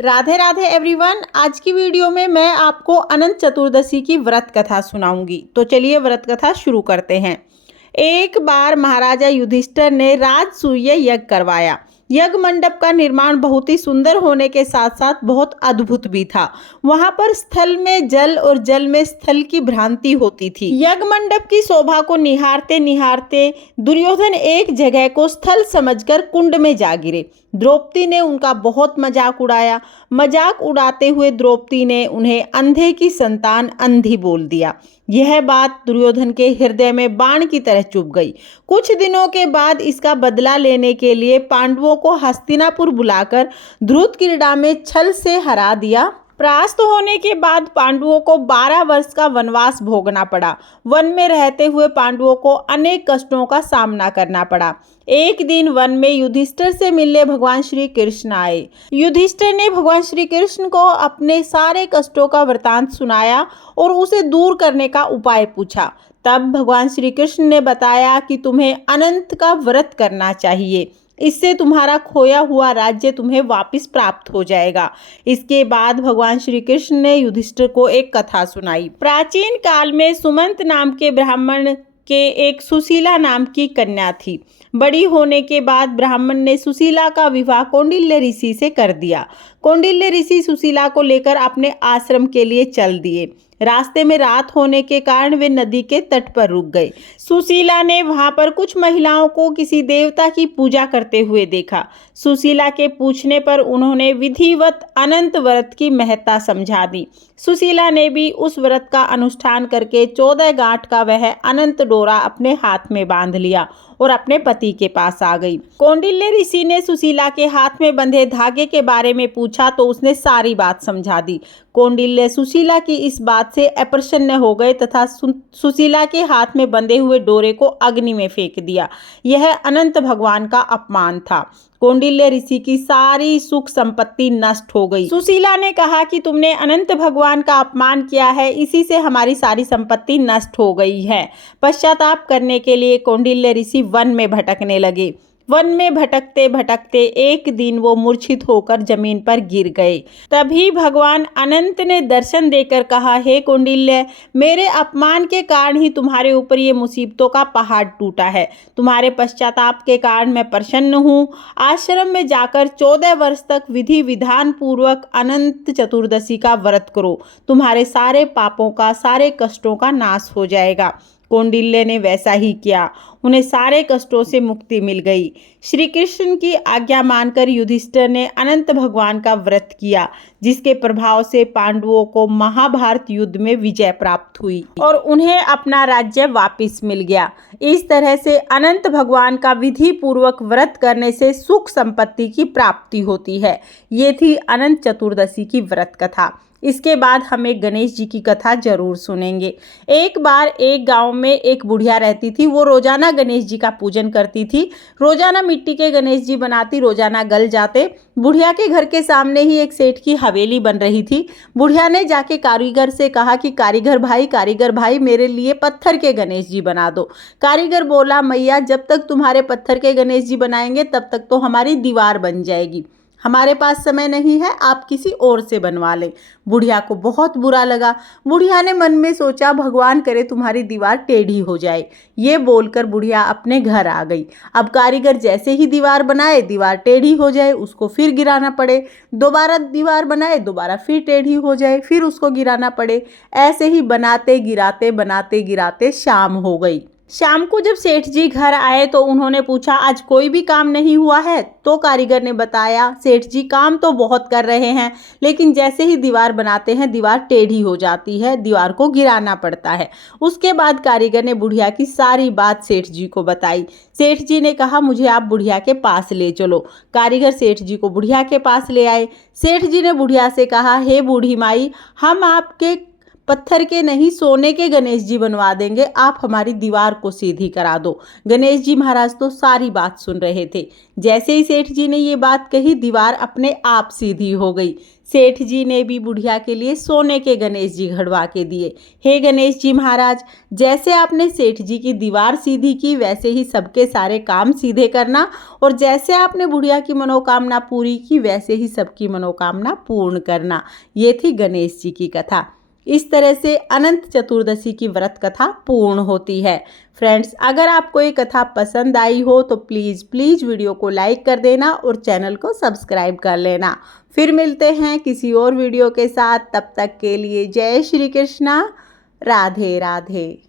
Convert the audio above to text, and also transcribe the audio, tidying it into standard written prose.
Radhe Radhe everyone. आज की video में मैं आपको अनंत चतुर्दशी की व्रत कथा सुनाऊंगी। तो चलिए व्रत कथा शुरू करते हैं। एक बार महाराजा युधिष्ठिर ने राजसूय यज्ञ करवाया। यज्ञ मंडप का निर्माण बहुत ही सुंदर होने के साथ साथ बहुत अद्भुत भी था। वहां पर स्थल में जल और जल में स्थल की भ्रांति होती थी। यज्ञ मंडप की शोभा को निहारते निहारते दुर्योधन एक जगह को स्थल समझकर कुंड में जा गिरे। द्रौपदी ने उनका बहुत मजाक उड़ाया। मजाक उड़ाते हुए द्रौपदी ने उन्हें अंधे की संतान अंधी बोल दिया। यह बात दुर्योधन के हृदय में बाण की तरह चुभ गई। कुछ दिनों के बाद इसका बदला लेने के लिए पांडवों को हस्तिनापुर बुलाकर ध्रुव क्रीड़ा में छल से हरा दिया। परास्त होने के बाद पांडवों को 12 वर्ष का वनवास भोगना पड़ा। वन में रहते हुए पांडवों को अनेक कष्टों का सामना करना पड़ा। एक दिन वन में युधिष्ठिर से मिलने भगवान श्री कृष्ण आए। युधिष्ठिर ने भगवान श्री कृष्ण को अपने सारे कष्टों का वृतांत सुनाया और उसे दूर करने का उपाय पूछा। तब भगवान श्री कृष्ण ने बताया कि तुम्हें अनंत का व्रत करना चाहिए, इससे तुम्हारा खोया हुआ राज्य तुम्हें वापस प्राप्त हो जाएगा। इसके बाद भगवान श्री कृष्ण ने युधिष्ठिर को एक कथा सुनाई। प्राचीन काल में सुमंत नाम के ब्राह्मण के एक सुशीला नाम की कन्या थी। बड़ी होने के बाद ब्राह्मण ने सुशीला का विवाह कौंडिल्य ऋषि से कर दिया। कौंडिल्य ऋषि सुशीला को लेकर अपने आश्रम के लिए चल दिए। रास्ते में रात होने के कारण वे नदी के तट पर रुक गए। सुशीला ने वहां पर कुछ महिलाओं को किसी देवता की पूजा करते हुए देखा। सुशीला के पूछने पर उन्होंने विधिवत अनंत व्रत की महत्ता समझा दी। सुशीला ने भी उस व्रत का अनुष्ठान करके 14 गांठ का वह अनंत डोरा अपने हाथ में बांध लिया और अपने पति के पास आ गई। कौंडिल्य ऋषि ने सुशीला के हाथ में बंधे धागे के बारे में पूछा तो उसने सारी बात समझा दी। कौंडिल्य सुशीला की इस बात से अप्रसन्न हो गए तथा सुशीला के हाथ में बंधे हुए डोरे को अग्नि में फेंक दिया। यह अनंत भगवान का अपमान था। कौंडिल्य ऋषि की सारी सुख संपत्ति नष्ट हो गई। सुशीला ने कहा कि तुमने अनंत भगवान का अपमान किया है, इसी से हमारी सारी संपत्ति नष्ट हो गई है। पश्चाताप करने के लिए कौंडिल्य ऋषि वन में भटकने लगे। वन में भटकते भटकते एक दिन वो मूर्छित होकर जमीन पर गिर गए। तभी भगवान अनंत ने दर्शन देकर कहा, हे कौंडिल्य, मेरे अपमान के कारण ही तुम्हारे ऊपर ये मुसीबतों का पहाड़ टूटा है। तुम्हारे पश्चाताप के कारण मैं प्रसन्न हूँ। आश्रम में जाकर 14 वर्ष तक विधि विधान पूर्वक अनंत चतुर्दशी का व्रत करो। तुम्हारे सारे पापों का, सारे कष्टों का नाश हो जाएगा। कौंडिल्य ने वैसा ही किया। उन्हें सारे कष्टों से मुक्ति मिल गई। श्री कृष्ण की आज्ञा मानकर युधिष्ठिर ने अनंत भगवान का व्रत किया, जिसके प्रभाव से पांडवों को महाभारत युद्ध में विजय प्राप्त हुई और उन्हें अपना राज्य वापस मिल गया। इस तरह से अनंत भगवान का विधि पूर्वक व्रत करने से सुख संपत्ति की प्राप्ति होती है। ये थी अनंत चतुर्दशी की व्रत कथा। इसके बाद हम एक गणेश जी की कथा जरूर सुनेंगे। एक बार एक गांव में एक बुढ़िया रहती थी। वो रोजाना गणेश जी का पूजन करती थी। रोजाना मिट्टी के गणेश जी बनाती, रोजाना गल जाते। बुढ़िया के घर के सामने ही एक सेठ की हवेली बन रही थी। बुढ़िया ने जाके कारीगर से कहा कि कारीगर भाई मेरे लिए पत्थर के गणेश जी बना दो। कारीगर बोला, मैया जब तक तुम्हारे पत्थर के गणेश जी बनाएंगे तब तक तो हमारी दीवार बन जाएगी। हमारे पास समय नहीं है, आप किसी और से बनवा लें। बुढ़िया को बहुत बुरा लगा। बुढ़िया ने मन में सोचा, भगवान करे तुम्हारी दीवार टेढ़ी हो जाए। ये बोलकर बुढ़िया अपने घर आ गई। अब कारीगर जैसे ही दीवार बनाए, दीवार टेढ़ी हो जाए, उसको फिर गिराना पड़े। दोबारा दीवार बनाए, दोबारा फिर टेढ़ी हो जाए, फिर उसको गिराना पड़े। ऐसे ही बनाते गिराते शाम हो गई। शाम को जब सेठ जी घर आए तो उन्होंने पूछा, आज कोई भी काम नहीं हुआ है? तो कारीगर ने बताया, सेठ जी काम तो बहुत कर रहे हैं, लेकिन जैसे ही दीवार बनाते हैं दीवार टेढ़ी हो जाती है, दीवार को गिराना पड़ता है। उसके बाद कारीगर ने बुढ़िया की सारी बात सेठ जी को बताई। सेठ जी ने कहा, मुझे आप बुढ़िया के पास ले चलो। कारीगर सेठ जी को बुढ़िया के पास ले आए। सेठ जी ने बुढ़िया से कहा, हे बूढ़ी माई, हम आपके पत्थर के नहीं सोने के गणेश जी बनवा देंगे, आप हमारी दीवार को सीधी करा दो। गणेश जी महाराज तो सारी बात सुन रहे थे। जैसे ही सेठ जी ने ये बात कही, दीवार अपने आप सीधी हो गई। सेठ जी ने भी बुढ़िया के लिए सोने के गणेश जी घड़वा के दिए। हे गणेश जी महाराज, जैसे आपने सेठ जी की दीवार सीधी की, वैसे ही सबके सारे काम सीधे करना, और जैसे आपने बुढ़िया की मनोकामना पूरी की, वैसे ही सबकी मनोकामना पूर्ण करना। ये थी गणेश जी की कथा। इस तरह से अनंत चतुर्दशी की व्रत कथा पूर्ण होती है। फ्रेंड्स, अगर आपको ये कथा पसंद आई हो तो प्लीज़ वीडियो को लाइक कर देना और चैनल को सब्सक्राइब कर लेना। फिर मिलते हैं किसी और वीडियो के साथ। तब तक के लिए जय श्री कृष्णा, राधे राधे।